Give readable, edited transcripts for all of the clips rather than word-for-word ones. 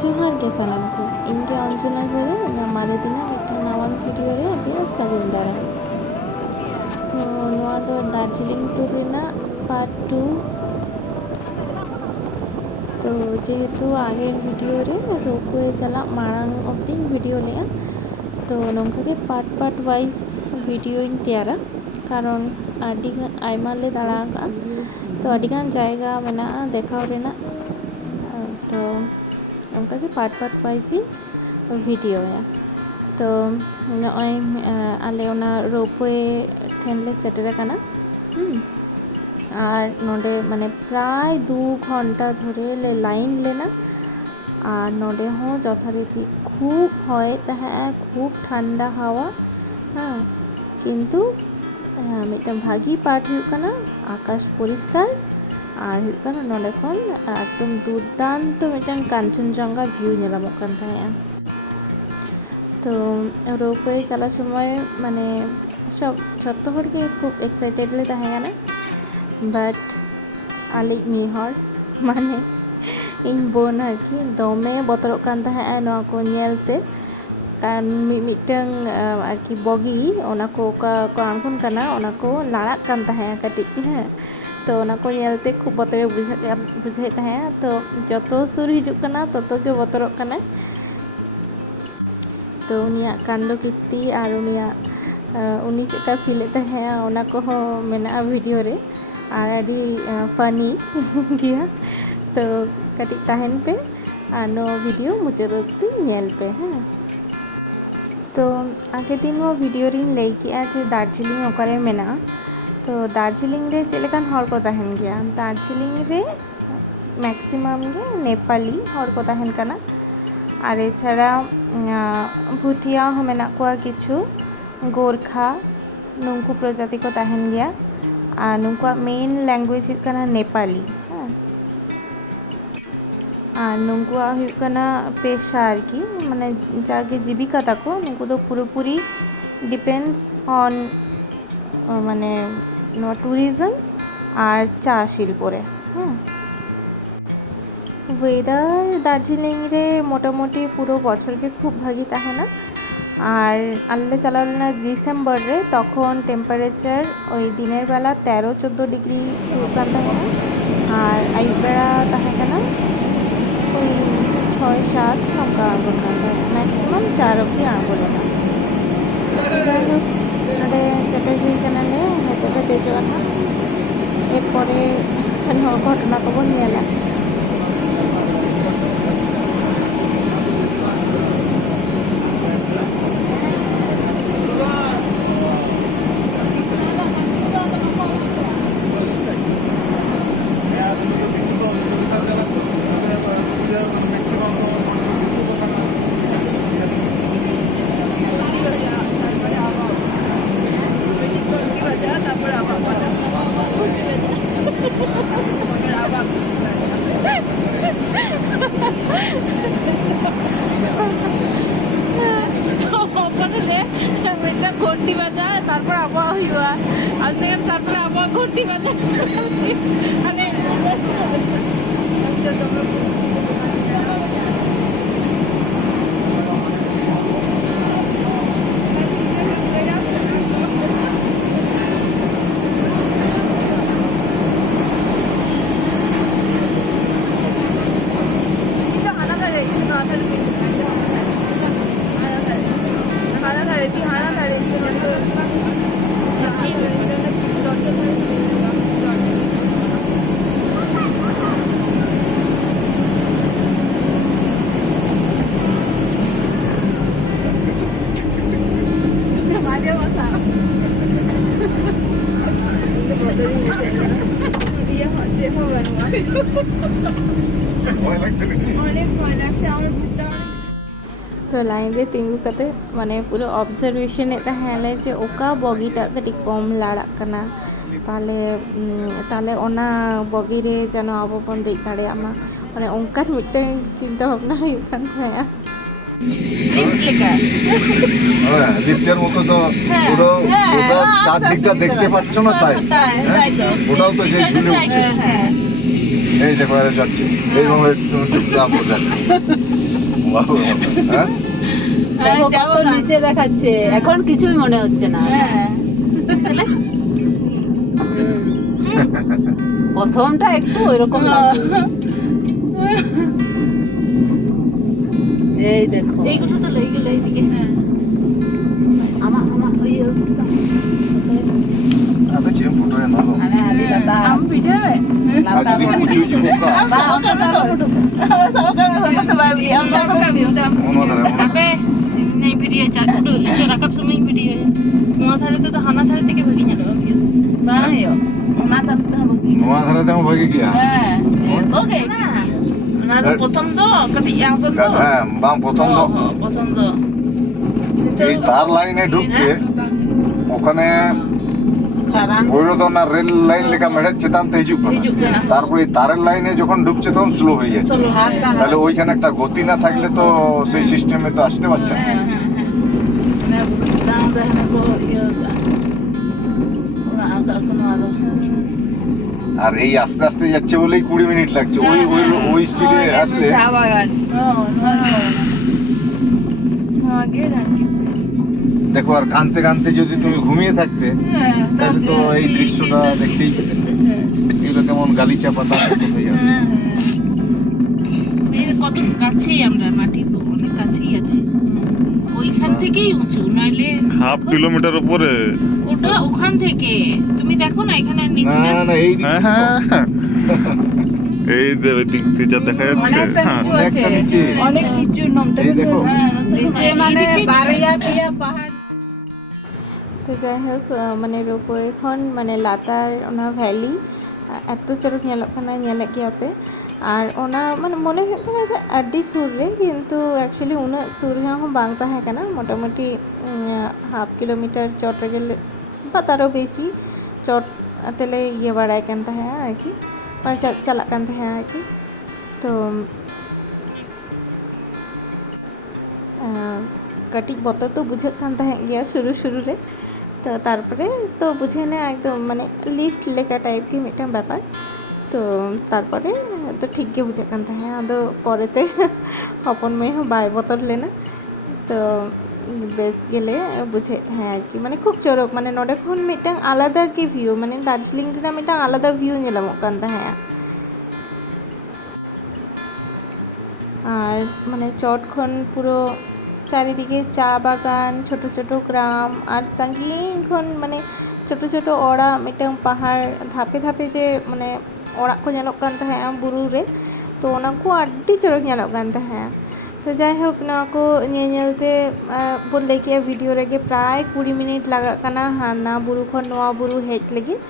जोहार गे सानाम को इनके अंजना जरे मारे दिना मिट्टन नावान वीडियो रे अबे सगुन दाराम तो नोआ दो दार्जिलिंग टूर रेना पार्ट 2 तो जेहेतु आगे वीडियो रे रोपवे चला मांग अब्दी वीडियो लिया तो नोंका के पार्ट वाइज वीडियो इन तैयारा कारण आदि आयमा ले दाड़ा का तो आदिगान जाएगा मेना देखाव रेना तो उनका के पार्ट वाइज ही वीडियो है तो नॉय आले ओना रोपवे ठेन ले सेटर काना और नोडे माने प्राय 2 घंटा धरे ले लाइन लेना और नोडे हो यथारीति खूब हय ताहे खूब ठंडा हवा हाँ किंतु मिटन भागी पार्ट हुई काना आकाश परिष्कार और नोडे खन एकदम दुर्दान्त मिटन कांचनजंगा व्यू नेलामोग कान ताहेया तो रोपवे चला समय माने सब जत्तो हर के खूब एक्साइटेड ले ताहेगाना बाट आले मिहर माने इन बोन आरकी दमे बतरक कान ताहेया नोआ को नेलते कारण मिटन आरकी बगी ओना को का आंगुन काना ओना को लाड़ाक कान ताहेया कटिक है तो ओना को नेलते खूब बतरे बुझे ताहेया तो जतो सुर हिजुक काना ततो के बतरक काना तो उनिया कांडो कीर्ति और उनिया उनी चेका फीले ताहेया ओना को हो मेना वीडियो रे और आडी फनी गया तो कटिक ताहेन पे और नो वीडियो मुचाद अब्दी नेल पे हाँ तो आगे दिन वो वीडियो रिन लई किया जे दार्जिलिंग ओकारे मेना तो दार्जिलिंग रे चेलेकान हर को ताहेन गया दार्जिलिंग रे मैक्सिमाम गे नेपाली हर को ताहेन काना और एछाड़ा भुटिया हो मेना कोआ किछु गोरखा नुंकु प्रजाति को ताहेन गया और नुंकुआ मेन लैंग्वेज हुई काना नेपाली हाँ और नुंकुआ हुई काना पेशा आरकी माने जागे जीविका ताको नुंकु दो पुरोपुरी डिपेंड्स ऑन माने नो टूरिज्म और चा शिल्प रे हाँ वेदार दार्जिलिंग रे मोटामुटी पुरो बछर के खूब भागी ताहेना और आल्ले चलाना डिसेम्बर रे तखन टेम्पारेचार ओई दिनेर बेला 13-14 डिग्री हुकान ताहेना और आयुब बेला ताहेकाना ओई 6-7 नौका आंगुल मैक्सिमाम 4 अब्दी आंगुल जाई होक नोडे सेटेल हुई काना ले हेतोटे देजोना एरपरे घटना खबर नेला घंटी बजा तारपर आबा हुआ आज नेम तारपर आबा घंटी बजा अरे तो लाइन रे तिंगु कते माने पूरा ऑब्जर्वेशन ताहेले जे ओका बगीटा कटी कम लाड़ा कना ताले ताले ओना बगी रे जानो आबो बन देख दाड़े मा माने ओंकार मिटे चिंता भावना हुई कान थाया দ্বিতীয় মতো তো পুরো পুরো চারদিকটা দেখতে পাচ্ছ না তাই ওটাও তো সেই ঝুলে উঠছে এই দেখো আরে যাচ্ছে এইভাবে চুপচাপ বসে আছে বাবুর মতো, হ্যাঁ দেখো কত নিচে দেখাচ্ছে, এখন কিছুই মনে হচ্ছে না। প্রথমটা একটু ওইরকম লাগছে। এই দেখো এইগুলো তো লই গেল এইদিকে। হ্যাঁ আমার ওই আবে চিম ফটো है ना আরে আরে দাদা আম পিঠে হবে আর যদি কুচি কুচি হোকা বা ওটা মনে ধরে tapi नहीं वीडियो चालू itu rakap semua video mau thare to hana thare থেকে ভাগি গেল বানাইও না তাতে হবে কি নোয়া ধরে তেমন ভাগে গিয়া হ্যাঁ ওকে না না তো প্রথম তো কাটি yang তো হ্যাঁ বাম প্রথম তো প্রথম তো এই তার লাইনে ঢুকতে ওখানে খারাপ ওইরকম না রেল লাইন লেখা মেঢের চেতানতে হিজুক হিজুক না না। তারপরে তারের লাইনে যখন ঢুকছে তখন স্লো হয়ে যাচ্ছে চলো হাত তাহলে ওইখানে একটা গতি না থাকলে তো সেই সিস্টেমে তো আসতে পারছে না আর এই আস্তে আস্তে যাচ্ছে বলেই 20 মিনিট লাগছে ওই ওই ওই স্পিডে আসলে চা বাগান দেখো আর কানতে কানতে যদি তুমি ঘুমিয়ে থাকতে তাহলে তো এই দৃশ্যটা দেখতেই পেতে এগুলো কেমন গালিচা পাতা মতো হয়ে যাচ্ছে এই কত কাছেই আমরা মাটির অনেক কাছেই আছি ওইখান থেকেই উঁচু নইলে হাফ কিলোমিটার উপরে। ওটা ওখান থেকে তুমি দেখো না এখানে নিচে না না এই হ্যাঁ হ্যাঁ এই যে ওই দিক থেকে যা দেখা যাচ্ছে। অনেকটা হ্যাঁ নিচু আছে, অনেকটা নিচে। অনেক নিচু নামতে এই দেখো। নিচে মানে বারিয়া পিয়া পাহাড়। তো যাই হোক মানে ᱨᱳᱯᱳᱭ ᱠᱷᱚᱱ ᱢᱟᱱᱮ ᱞᱟᱛᱟᱨ ᱚᱱᱟ ᱵᱷᱮᱞᱤ ᱮᱛᱚ ᱪᱚᱨᱚᱠ ᱧᱮᱞᱚᱜ ᱠᱟᱱᱟ ᱧᱮᱞᱮᱫ ᱜᱮᱭᱟᱯᱮ ᱟᱨ ᱚᱱᱟ ᱢᱟᱱᱮ ᱢᱚᱱᱮ ᱦᱩᱭᱩᱜ ᱠᱟᱱᱟ ᱡᱮ ᱟᱹᱰᱤ ᱥᱩᱨ ᱨᱮ ᱠᱤᱱᱛᱩ ᱮᱠᱪᱩᱭᱮᱞᱤ ᱩᱱᱟᱹᱜ ᱥᱩᱨ ᱦᱚᱸ ᱵᱟᱝ ᱛᱟᱦᱮᱸ ᱠᱟᱱᱟ ᱢᱳᱴᱟᱢᱩᱴᱤ ᱦᱟফ ᱠᱤᱞᱳᱢᱤᱴᱟᱨ ᱪᱚᱴ ᱨᱮᱜᱮ ᱵᱟ ᱛᱟᱨও বেশি চট তেলে ইয়ে বাড়ায় কান তাᱦᱮᱸ আরকি মানে চালাক কান তাᱦᱮᱸ আরকি তো कटिज बतर तो बुझे कान ताहें गया शुरू शुरू रे तो तारपरे तो बुझे ना एकदम माने लिफ्ट लेका टाइप की मिटन ব্যাপার तो तारपरे तो ठीक गे बुझे कान ताहें आदो परेते हपन में हो बाय बतर लेना तो बेस गेले बुझे हैं आरकी माने खूब चरक माने नोडे खन मिटन आलादा की ভিউ माने दार्जिलिंग रे मिटन आलादा ভিউ नेलामो कान ताहें আর মানে চটখন পুরো চারিদিকে চা বাগান ছোট ছোট গ্রাম আর সাঙ্গিন খন মানে ছোট ছোট অড়াᱜ মিটᱟᱝ পাহাড় ধাপে ধাপে যে মানে অড়াᱜ को ᱧᱮᱞᱚᱜ ᱠᱟᱱ ᱛᱟᱦᱮᱸᱜᱼᱟ ᱵᱩᱨᱩ ᱨᱮ तो ᱚᱱᱟ ᱠᱚ ᱟᱹᱰᱤ ᱪᱚᱨᱚᱠ ᱧᱮᱞᱚᱜ ᱠᱟᱱ ᱛᱟᱦᱮᱸᱜᱼᱟ तो যাই হোক ᱱᱚᱣᱟ ᱠᱚ ᱧᱮᱧᱮᱞᱛᱮ ᱵᱚᱱ ᱞᱟᱹᱭ ᱠᱮᱜᱼᱟ ᱵᱷᱤᱰᱤᱭᱳ ᱨᱮᱜᱮ ᱯᱨᱟᱭ 20 ᱢᱤᱱᱤᱴ ᱞᱟᱜᱟᱜ ᱠᱟᱱᱟ ᱦᱟᱱᱟ ᱵᱩᱨᱩ ᱠᱷᱚᱱ ᱱᱚᱣᱟ ᱵᱩᱨᱩ ᱦᱮᱡ ᱞᱟᱹᱜᱤᱫ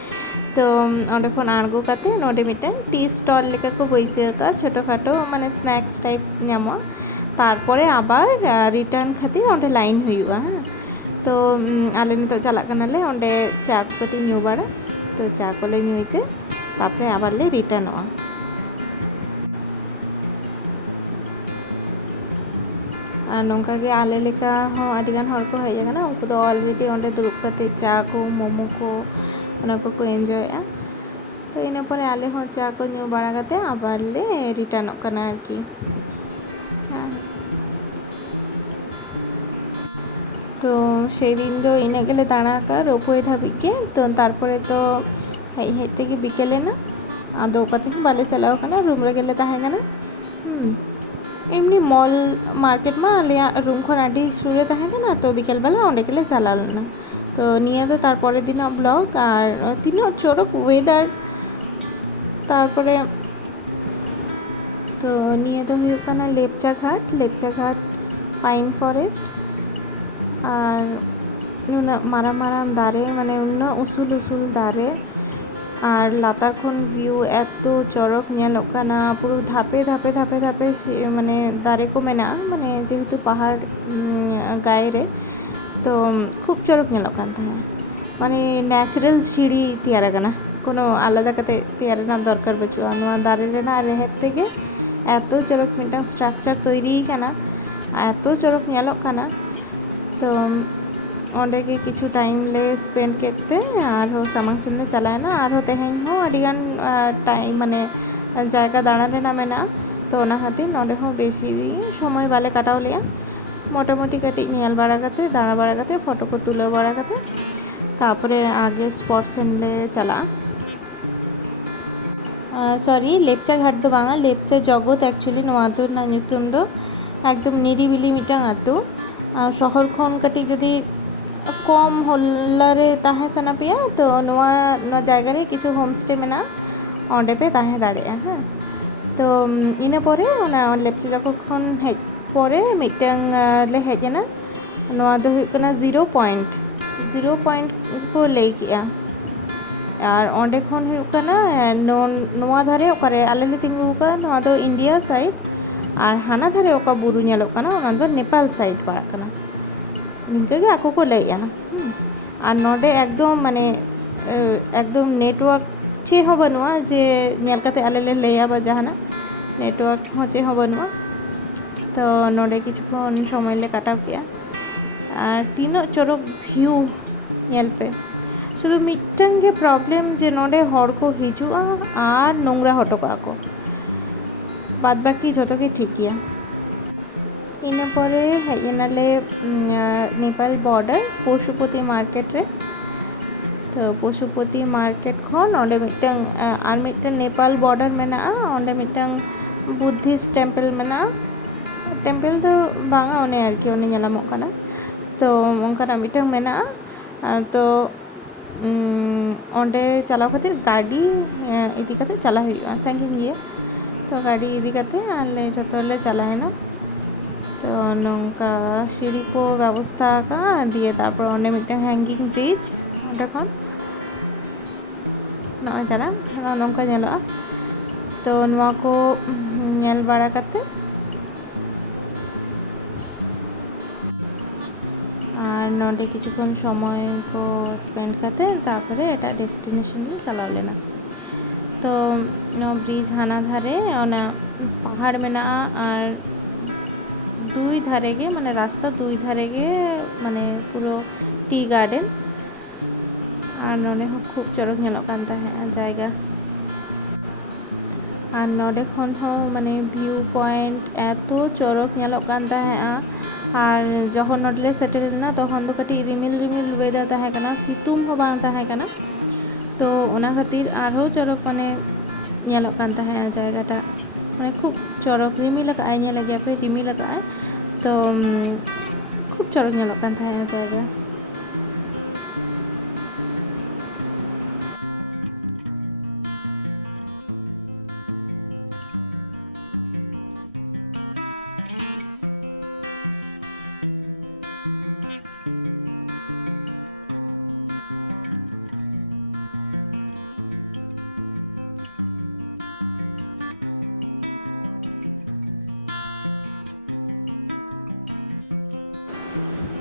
तोᱚᱸᱰᱮ ᱠᱷᱚᱱ ᱟᱬᱜᱚ ᱠᱟᱛᱮ ᱱᱚᱰᱮ ᱢᱤᱫᱴᱟᱝ ᱴᱤ ᱥᱴᱚᱞ ᱞᱮᱠᱟ ᱠᱚ ᱵᱟᱹᱭᱥᱟᱹᱣ ᱟᱠᱟᱫᱼᱟ ছোটো খাটো মানে স্ন্যাক্স টাইপ ᱧᱟᱢᱚᱜᱼᱟ তারপরে আবার রিটার্ন খাতির অᱸᱰᱮ লাইন ᱦᱩᱭᱩᱜᱼᱟ হ্যাঁ তো আলে নিতোᱜ চালাᱜ ᱠᱟᱱᱟᱞᱮ ᱚᱸᱰᱮ চা ᱠᱚ ᱠᱟᱹᱴᱤᱡ ᱧᱩ ᱵᱟᱲᱟ তো চা ᱠᱚᱞᱮ ᱧᱩᱭᱛᱮ তারপরে আবার ᱞᱮ রিটার্নᱚᱜᱼᱟ আর नᱚᱝᱠᱟ ᱜᱮ ᱟᱞᱮ ᱞᱮᱠᱟ ᱦᱚᱸ ᱟᱹᱰᱤ ᱜᱟᱱ ᱦᱚᱲ ᱠᱚ ᱦᱮᱡ ᱟᱠᱟᱱᱟ ᱩᱱᱠᱩ ᱫᱚ ᱚᱞᱨᱮᱰᱤ ᱚᱸᱰᱮ ᱫᱩᱲᱩᱵ ᱠᱟᱛᱮ ᱪᱟ ᱠᱚ ᱢᱳᱢᱳ ᱠᱚ ᱚᱱᱟ ᱠᱚᱠᱚ ᱮᱱᱡᱚᱭᱮᱜᱼᱟ तो ᱤᱱᱟᱹ ᱯᱚᱨᱮ ᱟᱞᱮ ᱦᱚᱸ ᱪᱟ ᱠᱚ ᱧᱩ ᱵᱟᱲᱟ ᱠᱟᱛᱮ আবার ᱞᱮ রিটার্নᱚᱜ ᱠᱟᱱᱟ ᱟᱨᱠᱤ तो সেই দিন তো ইনা গেলে দাঁড়া আঁকা ᱨᱳᱯᱳᱭ ᱫᱷᱟᱹᱵᱤᱡ ᱜᱮ तो তারপরে তো ᱦᱮᱡ ᱦᱮᱡ ᱛᱮᱜᱮ ᱵᱤকেᱞᱮᱱᱟ ᱟᱫᱚ ᱚᱠᱟᱛᱮ ᱦᱚᱸ ᱵᱟᱞᱮ ᱪᱟᱞᱟᱣ ᱠᱟᱱᱟ ᱨᱩᱢ ᱨᱮᱜᱮ ᱞᱮ ᱛᱟᱦᱮᱸ ᱠᱟᱱᱟ एमनी मॉल मार्केट में आलिया रूम खन आडी सुर रे ताहें कना तो बिकेल बेला ओंडे गेले चलाव लेना तो निया तो तारपरे दिन ब्लॉग और तीनों चरक वेदार तारपरे तो निया तो हुयुग कना लेपचा घाट पाइन फरेस्ट और नुना मारा मारा दारे माने उन्ना उसुल उसुल दारे और लातार खन ভিউ এত চরক ᱧᱮᱞᱚᱜ ᱠᱟᱱᱟ পুরো ধাপে ধাপে ধাপে ধাপে মানে দারে को মেনা মানে যেহেতু পাহাড় গায়ে রে তো খুব চরক ᱧᱮᱞᱚᱜ ᱠᱟᱱ ᱛᱟᱦᱮᱸ মানে ন্যাচারাল সিঁড়ি তৈয়ার আকানা কোনো আলাদা কাতে তৈয়ার ᱨᱮᱱᱟᱜ দরকার বাচুᱜᱼᱟ ᱱᱚᱣᱟ ᱫᱟᱨᱮ ᱨᱮᱱᱟᱜ ᱨᱮᱦᱮᱫ ᱛᱮᱜᱮ এত চরক মিটাং স্ট্রাকচার তৈরি কানা এত চরক ᱧᱮᱞᱚᱜ ᱠᱟᱱᱟ তো ओंडे के किछु टाइम ले स्पेंड केते आर हो सामांग सेन ले चलायना आर हो तेहेन हो अडिगान टाइम माने ᱡᱟᱭᱜᱟ ᱫᱟᱬᱟᱱ ᱨᱮᱱᱟᱜ ᱢᱮᱱᱟᱜᱼᱟ, ᱛᱚ ᱚᱱᱟ ᱠᱷᱟᱹᱛᱤᱨ ᱱᱚᱰᱮ ᱦᱚᱸ ᱵᱮᱥᱤ ᱥᱚᱢᱚᱭ ᱵᱟᱞᱮ ᱠᱟᱴᱟᱣ ᱞᱮᱜᱼᱟ, ᱢᱳᱴᱟᱢᱩᱴᱤ ᱠᱟᱹᱴᱤᱡ ᱧᱮᱞ ᱵᱟᱲᱟ ᱠᱟᱛᱮ ᱫᱟᱬᱟ ᱵᱟᱲᱟ ᱠᱟᱛᱮ ᱯᱷᱳᱴᱳ ᱠᱚ ᱛᱩᱞᱟᱹᱣ ᱵᱟᱲᱟ ᱠᱟᱛᱮ ᱛᱟᱨᱯᱚᱨᱮ ᱟᱜᱮ ᱥᱯᱚᱴ ᱥᱮᱱ ᱞᱮ ᱪᱟᱞᱟᱜᱼᱟ। ᱥᱚরি, লেপচা ঘাট ᱫᱚ ᱵᱟᱝᱟ, লেপচা জগৎ ᱮᱠᱪᱩᱭᱮলি ᱱᱚᱣᱟ ᱟᱹᱛᱩ ᱨᱮᱱᱟᱜ ᱧᱩᱛᱩᱢ ᱫᱚ। একদম নিরিবিলি মিটাং আতু, শহর খন কাটি যদি কম হল্লারে তাহে সানা পেয়া তো নোয়া জায়গা রে কিছু হোমস্টে মেনা অᱸᱰᱮ ᱯᱮ ᱛᱟᱦᱮᱸ ᱫᱟᱲᱮᱭᱟᱜᱼᱟ ᱦᱮᱸ। ᱛᱚ ᱤᱱᱟᱹ ᱯᱚᱨᱮ ᱚᱱᱟ লেপচা জগৎ ᱠᱷᱚᱱ ᱦᱮᱡ পরে মিটাং লে হেᱡ ᱮᱱᱟ, ᱱᱚᱣᱟ ᱫᱚ ᱦᱩᱭᱩᱜ ᱠᱟᱱᱟ 0 পয়েন্ট ᱠᱚ ᱞᱟᱹᱭ ᱠᱮᱜᱼᱟ। আর অᱸᱰে ᱠᱷᱚᱱ ᱦᱩᱭᱩᱜ ᱠᱟᱱᱟ ᱱᱚᱣᱟ ᱫᱷᱟᱨᱮ ᱚᱠᱟᱨᱮ ᱟᱞᱮ ᱞᱮ ᱛᱤᱸᱜᱩ ᱟᱠᱟᱫᱟ ᱱᱚᱣᱟ ᱫᱚ ᱤᱱᱰᱤᱭᱟ ᱥᱟᱭᱤᱰ, আর ᱦᱟᱱᱟ ᱫᱷᱟᱨᱮ ᱚᱠᱟ ᱵᱩᱨᱩ ᱧᱮᱞᱚᱜ ᱠᱟᱱᱟ ᱚᱱᱟ ᱫᱚ ᱱᱮᱯᱟᱞ ᱥᱟᱭᱤᱰ ᱯᱟᱲᱟᱜ ᱠᱟᱱᱟ। ᱱᱤᱝᱠᱟᱹ ᱜᱮ ᱟᱠᱚ ᱠᱚ ᱞᱟᱹᱭᱮᱜᱼᱟ। আর ᱱᱚᱰᱮ ᱮᱠᱫᱚᱢ ᱢᱟᱱᱮ ᱮᱠᱫᱚᱢ নেটওয়ার্ক ᱪᱮᱫ ᱦᱚᱸ ᱵᱟᱹᱱᱩᱜᱼᱟ ᱡᱮ ᱧᱮᱞ ᱠᱟᱛᱮ ᱟᱞᱮ ᱞᱮ ᱞᱟᱹᱭᱟ ᱵᱟ ᱡᱟᱦᱟᱱᱟᱜ, নেটওয়ার্ক ᱦᱚᱸ ᱪᱮᱫ ᱦᱚᱸ ᱵᱟᱹᱱᱩᱜᱼᱟ। ᱛᱚ ᱱᱚᱰᱮ ᱠᱤᱪᱷᱩক্ষণ সময় ᱞᱮ ᱠᱟᱴᱟᱣ ᱠᱮᱜᱼᱟ। আর ᱛᱤᱱᱟᱹᱜ ᱪᱚᱨᱚᱠ ᱵᱷᱤᱭᱩ ᱧᱮᱞ ᱯᱮ। শুধু মিদᱴᱟᱝ ᱜᱮ প্রবলেম যে নডে হড় কো হিজুᱜᱼᱟ আর নোংরা হᱴᱚ ᱠᱟᱜᱼᱟ ᱠᱚ, বাদ বাকি ᱡᱚᱛᱚ ᱜᱮ ᱴᱷᱤᱠ ᱜᱮᱭᱟ। ᱤᱱᱟᱹ ᱯᱚᱨᱮ ᱦᱮᱡ ᱮᱱᱟᱞᱮ নেপাল বর্ডার পশুপতি মার্কেট রে। তো পশুপতি মার্কেট ᱠᱷᱚᱱ ᱚᱸᱰᱮ ᱢᱤᱫᱴᱟᱝ ᱟᱨ ᱢᱤᱫᱴᱟᱝ নেপাল বর্ডার ᱢᱮᱱᱟᱜᱼᱟ, ᱚᱸᱰᱮ ᱢᱤᱫᱴᱟᱝ বুদ্ধিস্ট ᱴᱮম্ᱯᱮᱞ ᱢᱮᱱᱟᱜᱼᱟ। ᱴᱮম্ᱯᱮᱞ ᱫᱚ ᱵᱟᱝᱟ ᱚᱱᱮ ᱟᱨᱠᱤ ᱚᱱᱮ ᱧᱮᱞᱟᱢᱚᱜ ᱠᱟᱱᱟ, ᱛᱚ ᱚᱱᱠᱟᱱᱟᱜ ᱢᱤᱫᱴᱟᱝ ᱢᱮᱱᱟᱜᱼᱟ। ᱛᱚ ᱚᱸᱰᱮ ᱪᱟᱞᱟᱣ ᱠᱷᱟᱹᱛᱤᱨ ᱜᱟᱹᱰᱤ ᱤᱫᱤ ᱠᱟᱛᱮ ᱪᱟᱞᱟᱣ ᱦᱩᱭᱩᱜᱼᱟ, ᱥᱟᱺᱜᱤᱧ ᱜᱮᱭᱟ। ᱛᱚ ᱜᱟᱹᱰᱤ ᱤᱫᱤ ᱠᱟᱛᱮ ᱟᱞᱮ ᱡᱚᱛᱚ ᱞᱮ ᱪᱟᱞᱟᱣᱮᱱᱟ। তো নৌকা সিঁড়ি কো ব্যবস্থা আঁকা দিয়ে তারপর অন্ডে মিটটাং হ্যাঙ্গিং ব্রিজ, অᱸᱰᱮ ᱠᱷᱚᱱ ᱱᱚᱜᱼᱚᱭ ᱛᱟᱨᱟ ᱱᱚᱝᱠᱟ ᱧᱮᱞᱚᱜᱼᱟ। ᱛᱚ ᱱᱚᱣᱟ ᱠᱚ ᱧᱮᱞ ᱵᱟᱲᱟ ᱠᱟᱛᱮ আর নᱰে কিছুক্ষণ সময় কো স্পেন্ড কাতে তারপরে এটা ডেস্টিনেশন চালাও লেনা। তো ব্রিজ হানা ধারে ওনা পাহাড় মেনাᱜᱼᱟ আর দুই ধারে গে মানে রাস্তা দুই ধারে গে মানে পুরো টি গার্ডেন, আর নডे হᱚᱸ খুব চরক ᱧᱮᱞᱚᱜ ᱠᱟᱱ ᱛᱟᱦᱮᱸᱜᱼᱟ ᱡᱟᱭᱜᱟ। আর নᱰে ᱠᱷᱚᱱ ᱦᱚᱸ মানে ভিউ পয়েন্ট এত চরক ᱧᱮᱞᱚᱜ ᱠᱟᱱ ᱛᱟᱦᱮᱸᱜᱼᱟ। আর যখন নᱰে লে সেটেল ᱞᱮᱱᱟ তখন ᱫᱚ ᱠᱟᱹᱴᱤᱡ ᱨᱤᱢᱤᱞ ᱨᱤᱢᱤᱞ ওয়েদার ᱛᱟᱦᱮᱸ ᱠᱟᱱᱟ, ᱥᱤᱛᱩᱝ ᱦᱚᱸ ᱵᱟᱝ ᱛᱟᱦᱮᱸ ᱠᱟᱱᱟ। তো ᱚᱱᱟ ᱠᱷᱟᱹᱛᱤᱨ ᱟᱨᱦᱚᱸ ᱪᱚᱨᱚᱠ ᱢᱟᱱᱮ ᱧᱮᱞᱚᱜ ᱠᱟᱱ ᱛᱟᱦᱮᱸᱜᱼᱟ ᱡᱟᱭগাটা, মানে খুব চরক রিমিল ᱟᱠᱟᱜᱼᱟᱭ, ᱧᱮᱞ ᱜᱮᱭᱟᱯᱮ রিমিল ᱟᱠᱟᱜᱼᱟᱭ, তো খুব চরক ᱧᱮᱞᱚᱜ ᱠᱟᱱ ᱛᱟᱦᱮᱸᱜᱼᱟ ᱡᱟᱭᱜᱟ।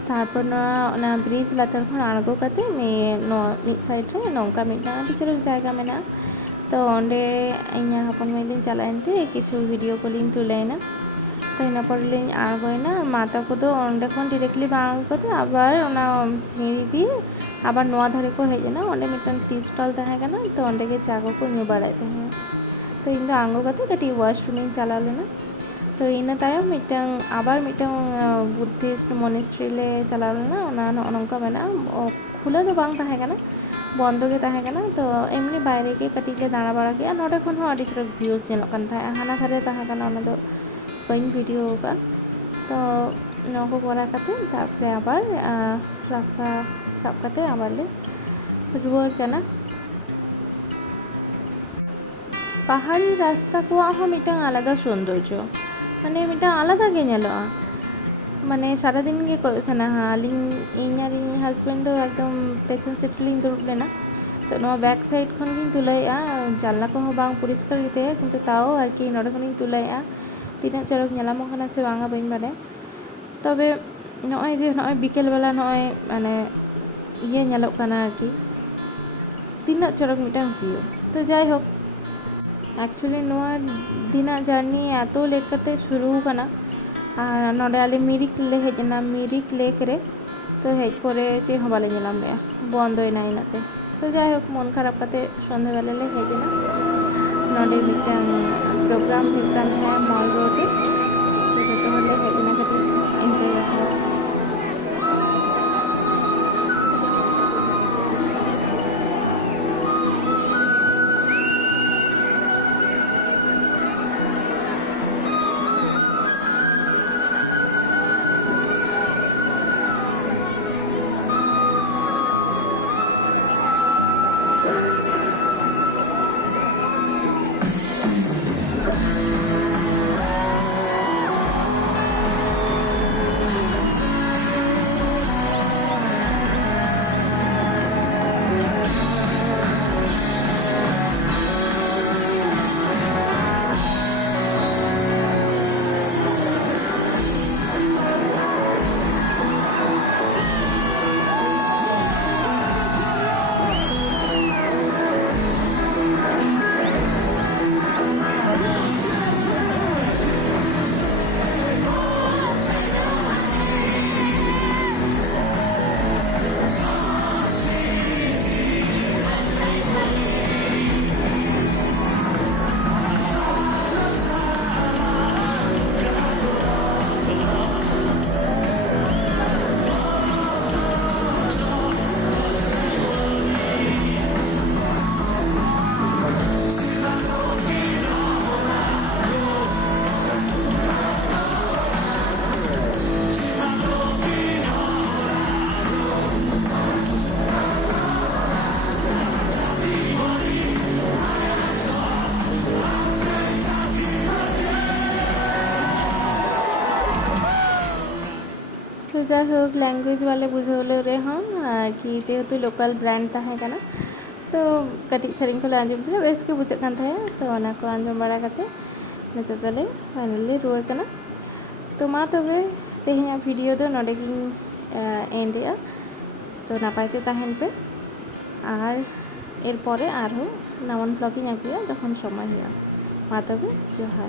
তারপর ᱚᱱᱟ ব্রিজ ᱞᱟᱛᱟᱨ ᱠᱷᱚᱱ ᱟᱬᱜᱚ ᱠᱟᱛᱮ ᱢᱤᱫ ᱥᱟᱭᱤᱰ ᱨᱮ ᱱᱚᱝᱠᱟ ᱢᱤᱫᱴᱟᱝ ᱟᱹᱰᱤ ᱪᱚᱨᱚᱠ ᱡᱟᱭᱜᱟ ᱢᱮᱱᱟᱜᱼᱟ। ᱛᱚ ᱚᱸᱰᱮ ᱤᱧ ᱟᱨ ᱦᱚᱯᱚᱱ ᱢᱟᱹᱭ ᱞᱤᱧ ᱪᱟᱞᱟᱣ ᱮᱱᱛᱮ ᱠᱤᱪᱷᱩ ᱵᱷᱤᱰᱤᱭᱳ ᱠᱚᱞᱤᱧ ᱛᱩᱞᱟᱹᱣᱮᱱᱟ। তো ᱤᱱᱟᱹ ᱯᱚᱨ ᱞᱤᱧ ᱟᱬᱜᱚᱭᱮᱱᱟ, ᱢᱟতা ᱠᱚᱫᱚ ᱚᱸᱰᱮ ᱠᱷᱚᱱ ᱰᱤᱨᱮᱠᱴᱞᱤ ᱵᱟᱝ ᱟᱬᱜᱚ ᱠᱟᱛᱮ ᱟᱵᱟᱨ ᱚᱱᱟ ᱥᱤᱸᱲᱤ ᱫᱤᱭᱮ আবার নোয়া ধারে ᱠᱚ ᱦᱮᱡ ᱮᱱᱟ। ᱚᱸᱰᱮ ᱢᱤᱫᱴᱟᱝ ᱴᱤ ᱥᱴᱚᱞ ᱛᱟᱦᱮᱸ ᱠᱟᱱᱟ, ᱛᱚ ᱚᱸᱰᱮ ᱜᱮ ᱪᱟ ᱠᱚᱠᱚ ᱧᱩ ᱵᱟᱲᱟᱭᱮᱫ ᱛᱟᱦᱮᱸ। তো ᱤᱧ ᱫᱚ ᱟᱬᱜᱚ ᱠᱟᱛᱮ ᱠᱟᱹᱴᱤᱡ ওয়াশᱨᱩᱢᱤᱧ ᱪᱟᱞᱟᱣ ᱞᱮᱱᱟ। তো ᱤᱱᱟᱹ ᱛᱟᱭᱚᱢ আবার মিটটাং বুদ্ধিস্ট মনিস্ট্রি লে চালাও লেনা, ᱚᱱᱟ ᱱᱚᱜᱼᱚ ᱱᱚᱝᱠᱟ ᱢᱮᱱᱟᱜᱼᱟ, ᱠᱷᱩᱞᱟᱹ ᱫᱚ ᱵᱟᱝ ᱛᱟᱦᱮᱸ ᱠᱟᱱᱟ, বন্ধ ᱜᱮ ᱛᱟᱦᱮᱸ ᱠᱟᱱᱟ। ᱛᱚ এমনি বাইরে ᱜᱮ ᱠᱟᱹᱴᱤᱡ ᱞᱮ ᱫᱟᱬᱟ ᱵᱟᱲᱟ ᱠᱮᱜᱼᱟ। ᱱᱚᱰᱮ ᱠᱷᱚᱱ ᱦᱚᱸ ᱟᱹᱰᱤ ᱪᱚᱨᱚᱠ ᱵᱷᱤᱭᱩᱡᱽ ᱧᱮᱞᱚᱜ ᱠᱟᱱ ᱛᱟᱦᱮᱸᱜᱼᱟ, ᱦᱟᱱᱟ ᱫᱷᱟᱨᱮ ᱛᱟᱦᱮᱸ ᱠᱟᱱᱟ ᱚᱱᱟ ᱫᱚ ᱵᱟᱹᱧ ᱵᱷᱤᱰᱤᱭᱳ ᱟᱠᱟᱫᱼᱟ। ᱛᱚ ᱱᱚᱣᱟ ᱠᱚ ᱠᱚᱨᱟᱣ ᱠᱟᱛᱮ তারপরে আবার রাস্তা সাব কাতে আবার লে রুয়ার কানা। পাহাড়ি রাস্তা কোয়াᱜ ᱦᱚᱸ ᱢᱤᱫᱴᱟᱝ আলাদা সৌন্দর্য, মানে ᱢᱤᱫᱴᱟᱝ আলাদা ᱜᱮ ᱧᱮᱞᱚᱜᱼᱟ, মানে সারাদিন ᱜᱮ ᱠᱚᱭᱚᱜ ᱥᱟᱱᱟᱣᱟ। ᱤᱧ ᱟᱨ ᱤᱧ হাজবেন্ড ᱫᱚ একদম পেছন সিট ᱨᱮᱞᱤᱧ ᱫᱩᱲᱩᱵ ᱞᱮᱱᱟ। তো ᱱᱚᱣᱟ ব্যাক সাইড ᱠᱷᱚᱱ ᱜᱤᱧ ᱛᱩᱞᱟᱹᱣᱮᱜᱼᱟ, ᱡᱟᱱᱞᱟ ᱠᱚᱦᱚᱸ ᱵᱟᱝ ᱯᱚᱨᱤᱥᱠᱟᱨ ᱜᱮᱛᱟᱭᱟ, ᱠᱤᱱᱛᱩ ᱛᱟও ᱟᱨᱠᱤ ᱱᱚᱰᱮ ᱠᱷᱚᱱᱤᱧ ᱛᱩᱞᱟᱹᱣᱮᱜᱼᱟ। ᱛᱤᱱᱟᱹᱜ ᱪᱚᱨᱚᱠ ᱧᱮᱞᱟᱢᱚᱜ ᱠᱟᱱᱟ ᱥᱮ ᱵᱟᱝᱟ ᱵᱟᱹᱧ ᱵᱟᱰᱟᱭᱟ, তবে ᱱᱚᱜᱼᱚᱭ ᱡᱮ ᱱᱚᱜᱼᱚᱭ বিকেল বেলা ᱱᱚᱜᱼᱚᱭ ᱢᱟᱱᱮ ইয়ে ᱧᱮᱞᱚᱜ ᱠᱟᱱᱟ ᱟᱨᱠᱤ, ᱛᱤᱱᱟᱹᱜ ᱪᱚᱨᱚᱠ ᱢᱤᱫᱴᱟᱝ ᱵᱷᱤᱭᱩ। তো যাই হোক, অ্যাকচুয়ালি ᱱᱚᱣᱟ ᱫᱤᱱᱟᱜ ᱡᱟᱨᱱᱤ এত লেট ᱠᱟᱛᱮ শুরু ᱠᱟᱱᱟ। আর নᱰে আলে মিরিক লে হেᱡ ᱮᱱᱟ, মিরিক লেক রে। তো হেᱡ পরে ᱪᱮᱫ ᱦᱚᱸ ᱵᱟᱞᱮ ᱧᱮᱞᱟᱢ ᱞᱮᱜᱼᱟ, বন্ধᱭᱮᱱᱟ ᱤᱱᱟᱹᱛᱮ। তো যাই হোক, মন খারাপ কাতে সন্ধ্যাবেলা লে হেᱡ ᱮᱱᱟ। ᱱᱚᱰᱮ ᱢᱤᱫᱴᱟᱝ ᱯᱨᱳᱜᱨᱟᱢ ᱦᱩᱭᱩᱜ ᱠᱟᱱ ᱛᱟᱦᱮᱸᱫ ᱢᱚᱞ ᱨᱳᱰ ᱨᱮ, ᱛᱚ ᱡᱚᱛᱚ ᱦᱚᱲᱞᱮ ᱦᱮᱡ ᱞᱮᱱᱟ ᱠᱟᱹᱴᱤᱡ ᱮᱱᱡᱚᱭ ᱵᱟᱠᱷᱨᱟ᱾ तो যাইহোক ল্যাঙ্গুয়েজ वाले বুঝাউলে ᱨᱮᱦᱚᱸ ᱟᱨᱠᱤ ᱡᱮᱦᱮᱛᱩ ᱞᱳᱠᱟᱞ ᱵᱨᱟᱱᱰ ᱛᱟᱦᱮᱸ ᱠᱟᱱᱟ, ᱛᱚ ᱠᱟᱹᱴᱤᱡ ᱥᱮᱨᱮᱧ ᱠᱚᱞᱮ ᱟᱸᱡᱚᱢ ᱛᱟᱦᱮᱸᱫ, ᱵᱮᱥ ᱜᱮ ᱵᱩᱡᱷᱟᱹᱜ ᱠᱟᱱ ᱛᱟᱦᱮᱸᱫ᱾ ᱛᱚ ᱚᱱᱟ ᱠᱚ ᱟᱸᱡᱚᱢ ᱵᱟᱲᱟ ᱠᱟᱛᱮ ᱱᱤᱛᱚᱜ ᱫᱚᱞᱮ ᱯᱷᱟᱭᱱᱟᱞᱤ ᱨᱩᱣᱟᱹᱲ ᱠᱟᱱᱟ। ᱛᱚ ᱢᱟ ᱛᱚᱵᱮ ᱛᱮᱦᱮᱧᱟᱜ ᱵᱷᱤᱰᱤᱭᱳ ᱫᱚ ᱱᱚᱰᱮ ᱜᱤᱧ ᱮᱱᱰᱮᱜᱼᱟ। ᱛᱚ ᱱᱟᱯᱟᱭ ᱛᱮ ᱛᱟᱦᱮᱱ ᱯᱮ, আর এরপরে আরও নানান ব্লগিং আঁকিয়া যখন সময় হয়। মা তবে জোহার।